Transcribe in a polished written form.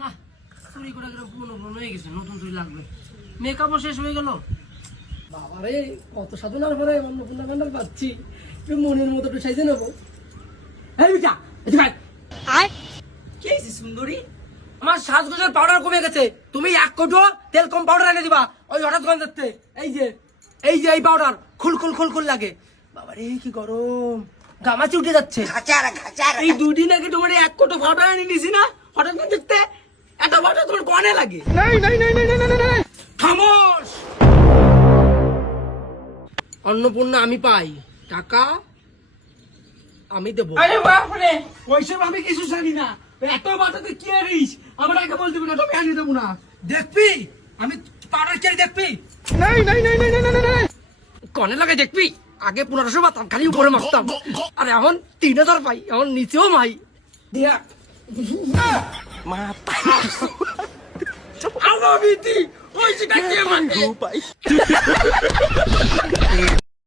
না চুরি করে পুরনো হয়ে গেছে, নতুন চুরি লাগবে। মেকআপও শেষ হয়ে গেল। বাবারে কত সাধনার পরে অন্নপূর্ণা ভান্ডার পাচ্ছি, একটু মনের মতো একটু সাইজে নেবো। এই বিটা কি হয়েছে সুন্দরী? আমার সাজগোজের পাউডার কমে গেছে, তুমি 1 কোটো তেল কম পাউডার এনে দিবা। ওই হঠাৎ গন্ধ দেখতে, এই যে এই পাউডার খুল লাগে। বাবারে কি গরম, গামাচি উঠে যাচ্ছে। এই 2 দিন আগে তোমার 1 কোটো পাউডার এনে দিছি না, হঠাৎ গন্ধ দেখতে এত পাউডার তোমার কনে লাগে? খামোশ। অন্নপূর্ণা আমি পাই, টাকা আমি দেবো। আরে বাপরে, ওইসব আমি কিছু জানি না। এত বাটাতে কি আরিস? আমার আগে বলতে না, তবে আনি দেবো না। দেখবি আমি পাউডার কে দেখবি? কনে লাগে দেখবি? আগে 1500 পাতাম, খালি উপরে মারতাম। আর এখন 3000 পাই, এখন নিচেও মাই। দেখ মাথা ওই